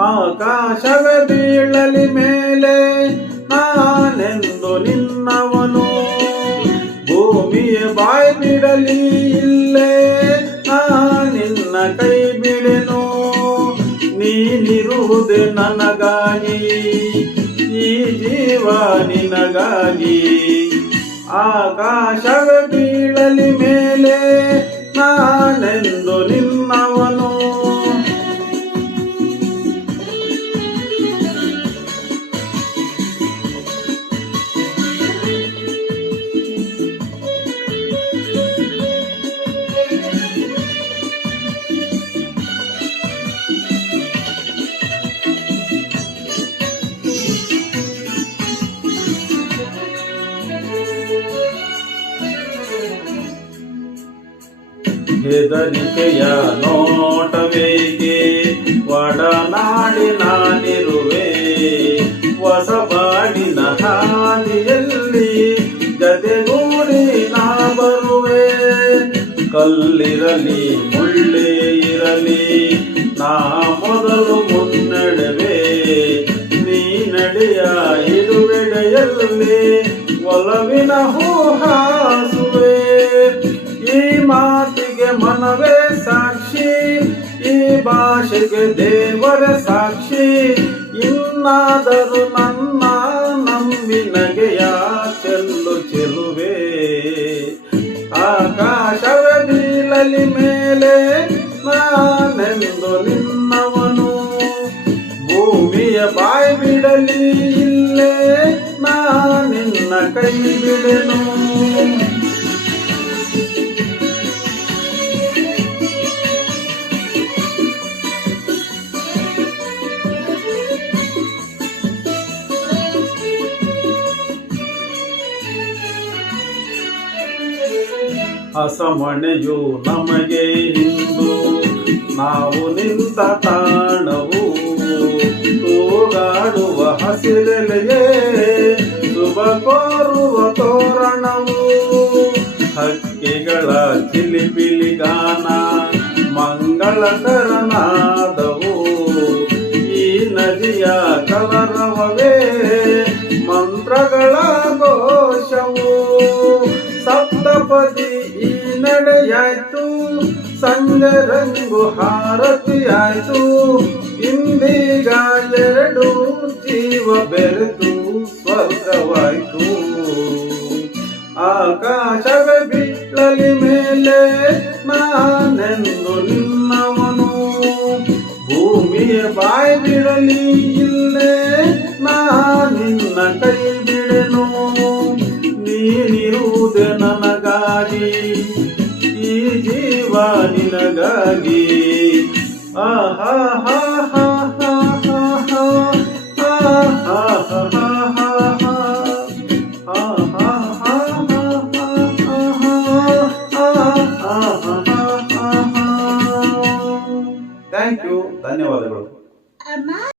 ಆಕಾಶವೇ ಬೀಳಲಿ ಮೇಲೆ ನಾನೆಂದು ನಿನ್ನವನು, ಭೂಮಿಯ ಬಾಯಿ ಬಿಡಲಿ ಇಲ್ಲೇ ನಿನ್ನ ಕೈ ಬಿಡೆನು. ನೀನಿರುವುದೇ ನನಗಾಗಿ, ಈ ಜೀವ ನಿನಗಾಗಿ. ಆಕಾಶವೇ ಬೀಳಲಿ ಮೇಲೆ ನಾನೆಂದು ನಿನ್ನವನು. ಹೆದರಿಕೆಯ ನೋಟವೇಕೆ, ಒಡನಾಡಿ ನಾನಿರುವೆ. ಹೊಸಬಾಡಿನ ಹಾದಿಯಲ್ಲಿ ಜತೆಗೂಡಿ ನಾ ಬರುವೆ. ಕಲ್ಲಿರಲಿ ಮುಳ್ಳೇ ಇರಲಿ ನಾ ಮೊದಲು ಮುನ್ನಡೆವೆ. ನೀ ನಡೆಯ ಇರುವೆಡೆಯಲ್ಲಿ ಒಲವಿನ ಹೂಹಾಸುವೆ. ಈ ಮಾತಿಗೆ ಮನವೇ ಸಾಕ್ಷಿ, ಈ ಭಾಷೆಗೆ ದೇವರ ಸಾಕ್ಷಿ. ಇನ್ನಾದರೂ ನನ್ನ ನಂಬಿ ನಗೆಯ ಚೆಲ್ಲು ಚೆಲುವೆ. ಆಕಾಶವೇ ಬೀಳಲಿ ಮೇಲೆ ನಾನೆಂದು ನಿನ್ನವನು, ಭೂಮಿಯ ಬಾಯಿ ಬಿಡಲಿ ಇಲ್ಲೇ ನಿನ್ನ ಕೈ ಬಿಡೆನು. ಅಸಮಣೆಯು ನಮಗೆ ಇಂದು ನಾವು ನಿಂತ ತಾಣವು. ತೂಗಾಡುವ ಹಸಿರೆಲೆಯೇ ಶುಭ ಕೋರುವ ತೋರಣವು. ಹಕ್ಕಿಗಳ ಚಿಲಿಪಿಲಿ ಗಾನ ಮಂಗಳಕರನಾದವು. ಈ ನದಿಯ ಕಲರವವೇ ಮಂತ್ರಗಳ ಘೋಷವು. ಸಪ್ತಪದಿ ಈ ನಡೆಯಾಯ್ತು, ಸಂಜೆ ರಂಗು ಹಾರತಿಯಾಯ್ತು. ಇಂದೀಗ ಎರಡು ಜೀವ ಬೆರೆತು ಸ್ವರ್ಗವಾಯ್ತು. ಆಕಾಶವೇ ಬೀಳಲಿ ಮೇಲೆ ನಾನೆಂದು ನಿನ್ನವನು, ಭೂಮಿಯ ಬಾಯಿ ಬಿಡಲಿ ಇಲ್ಲೇ ನಿನ್ನ ಕೈ ಬಿಡೆನು. ನೀನಿರುವುದೇ ನನಗಾಗಿ, ಈ ಜೀವ ನಿನಗಾಗಿ. ಆಹಾ